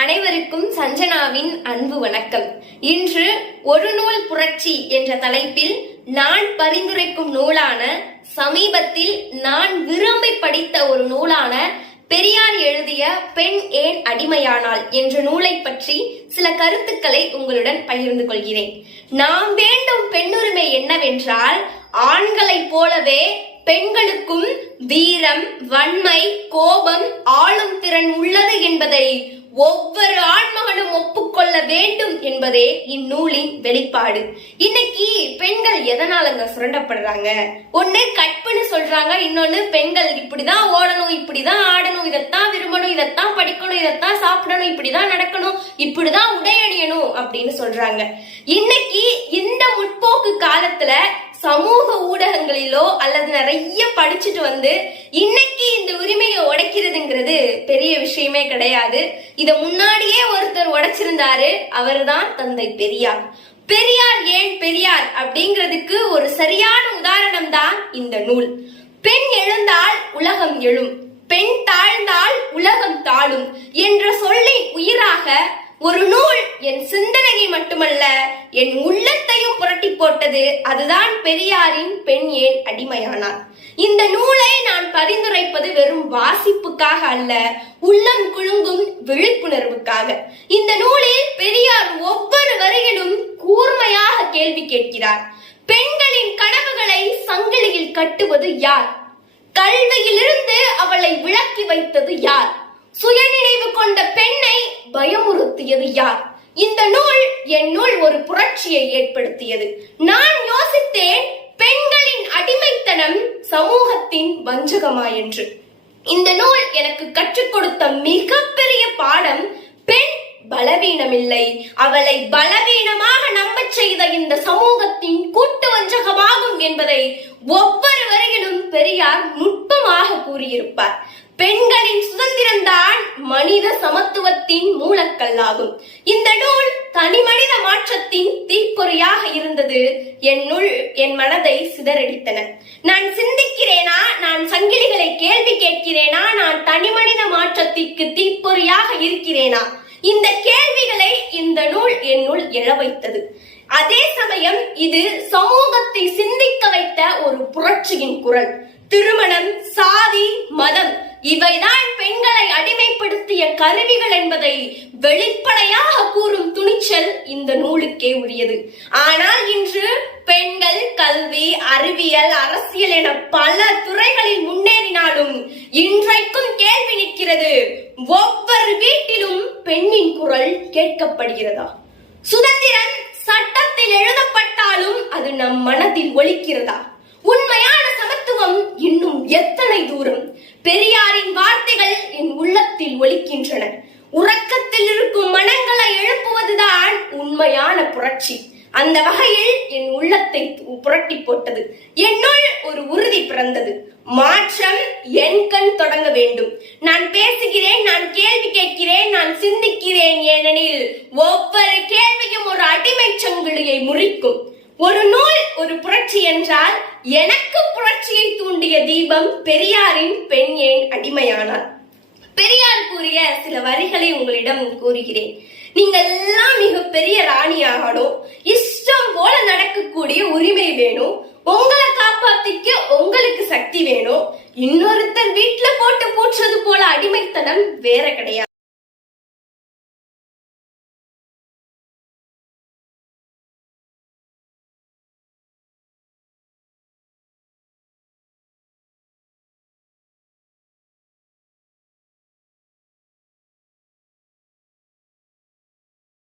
அனைவருக்கும் சஞ்சனாவின் அன்பு வணக்கம். இன்று ஒரு நூல் புரட்சி என்ற தலைப்பில் நான் பரிந்துரைக்கும் நூலான, சமீபத்தில் நான் விரும்பி படித்த ஒரு நூலான பெரியார் எழுதிய பெண் ஏன் அடிமையானாள் என்ற நூலை பற்றி சில கருத்துக்களை உங்களுடன் பகிர்ந்து கொள்கிறேன். நாம் வேண்டும் பெண்ணுரிமை என்னவென்றால், ஆண்களைப் போலவே பெண்களுக்கும் வீரம், வன்மை, கோபம், ஆளும் திறன் உள்ளது என்பதை ஒவ்வொரு ஆண்மகனும் ஒப்புக்கொள்ள வேண்டும் என்பதே இந்நூலின் வெளிப்பாடு. இன்னைக்கு பெண்கள் எதனாலங்க சுரண்டப்படுறாங்க? ஒண்ணு கற்புன்னு சொல்றாங்க, இன்னொன்னு பெண்கள் இப்படிதான் ஓடணும், இப்படிதான் ஆடணும், இதைத்தான் விரும்பணும், இதைத்தான் படிக்கணும், இதைத்தான் சாப்பிடணும், இப்படிதான் நடக்கணும், இப்படிதான் உடை அணியணும் அப்படின்னு சொல்றாங்க. இன்னைக்கு இந்த முற்போக்கு காலத்துல சமூக ஊடகங்களிலோ அல்லது நிறைய படிச்சுட்டு வந்து இன்னைக்கு இந்த உரிமையை உடைக்கிறதுங்கிறது பெரிய விஷயமே கிடையாது. இத முன்னாடியே ஒருத்தர் உடைச்சிருந்தாரு, அவர்தான் தந்தை பெரியார். பெரியார் ஏன் பெரியார் அப்படிங்கிறதுக்கு ஒரு சரியான உதாரணம் தான் இந்த நூல். பெண் எழுந்தால் உலகம் எழும், பெண் தாழ்ந்தால் உலகம் தாழும் என்ற சொல்லின் உயிராக ஒரு நூல் என் சிந்தனையை மட்டுமல்ல, என் உள்ளத்தையும் புரட்டி போட்டது. அதுதான் பெரியாரின் பெண் ஏன் அடிமையானார். இந்த நூலை நான் பரிந்துரைப்பது வெறும் வாசிப்புக்காக அல்ல, உள்ளம் குலுங்கும் விழிப்புணர்வுக்காக. இந்த நூலில் பெரியார் ஒவ்வொரு வரியிலும் கூர்மையாக கேள்வி கேட்கிறார். பெண்களின் கனவுகளை சங்கிலியில் கட்டுவது யார்? கல்வியிலிருந்து அவளை விலக்கி வைத்தது யார்? சுயநினைவு கொண்ட பெண்ணை பயமுறுத்தியது யார்? இந்த நூல் என்னுள் ஒரு புரட்சியை ஏற்படுத்தியது. நான் யோசித்தேன், பெண்களின் அடிமைத்தனம் சமூகத்தின் வஞ்சகமா என்று. இந்த நூல் எனக்கு கற்றுக் கொடுத்த மிகப்பெரிய பாடம், பெண் பலவீனமில்லை, அவளை பலவீனமாக நம்பச் செய்த இந்த சமூகத்தின் கூட்டு வஞ்சகமாகும் என்பதை ஒவ்வொரு வரையிலும் பெரியார் நுட்பமாக கூறியிருப்பார். பெண்களின் சுதந்திரம்தான் மனித சமத்துவத்தின் மூலக்கல்லாகும். இந்த நூல் தனி மனித மாற்றத்தின் தீப்பொறியாக இருந்தது. என் மனதை சிதறடித்தன. நான் சிந்திக்கிறேனா? நான் சங்கிலிகளை கேள்வி கேட்கிறேனா? நான் தனி மனித மாற்றத்திற்கு தீப்பொறியாக இருக்கிறேனா? இந்த கேள்விகளை இந்த நூல் என்னுள் எழ வைத்தது. அதே சமயம் இது சமூகத்தை சிந்திக்க வைத்த ஒரு புரட்சியின் குரல். திருமணம், சாதி, மதம் இவைதான் பெண்களை அடிமைப்படுத்திய கருவிகள் என்பதை வெளிப்படையாக கூறும் துணிச்சல் இந்த நூலுக்கே உரியது. ஆனால் இன்று பெண்கள் கல்வி, அறிவியல், அரசியல் என பல துறைகளில் முன்னேறினாலும் இன்றைக்கும் கேள்வி நிற்கிறது, ஒவ்வொரு வீட்டிலும் பெண்ணின் குரல் கேட்கப்படுகிறதா? சுதந்திரம் சட்டத்தில் எழுதப்பட்டாலும் அது நம் மனதில் ஒலிக்கிறதா? உண்மையான சமத்துவம் இன்னும் எத்தனை தூரம்? பெரியாரின் வார்த்தைகள் என் உள்ளத்தில் ஒலிக்கின்றன. உறக்கத்தில் இருக்கும் மனங்களை எழுப்புவதுதான் உண்மையான புரட்சி. அந்த வகையில் என் உள்ளத்தை புரட்டி போட்டது. என்னுள் ஒரு உறுதி பிறந்தது. மாற்றம் என் கண் தொடங்க வேண்டும். நான் பேசுகிறேன், நான் கேள்வி கேட்கிறேன், நான் சிந்திக்கிறேன். ஏனெனில் ஒவ்வொரு கேள்வியும் ஒரு அடிமை சங்கிலியை முறிக்கும். ஒரு நூல் ஒரு புரட்சி என்றால், எனக்கு புரட்சியை தூண்டிய தீபம் பெரியாரின் பெண் ஏன் அடிமையானார். பெரியார் கூறிய சில வரிகளை உங்களிடம் கூறுகிறேன். நீங்கள் எல்லாம் மிகப்பெரிய ராணியாகணும், இஷ்டம் போல நடக்கக்கூடிய உரிமை வேணும், உங்களை காப்பாத்திக்க உங்களுக்கு சக்தி வேணும், இன்னொருத்தர் வீட்டுல போட்டு பூட்டுறது போல அடிமைத்தனம் வேற கிடையாது.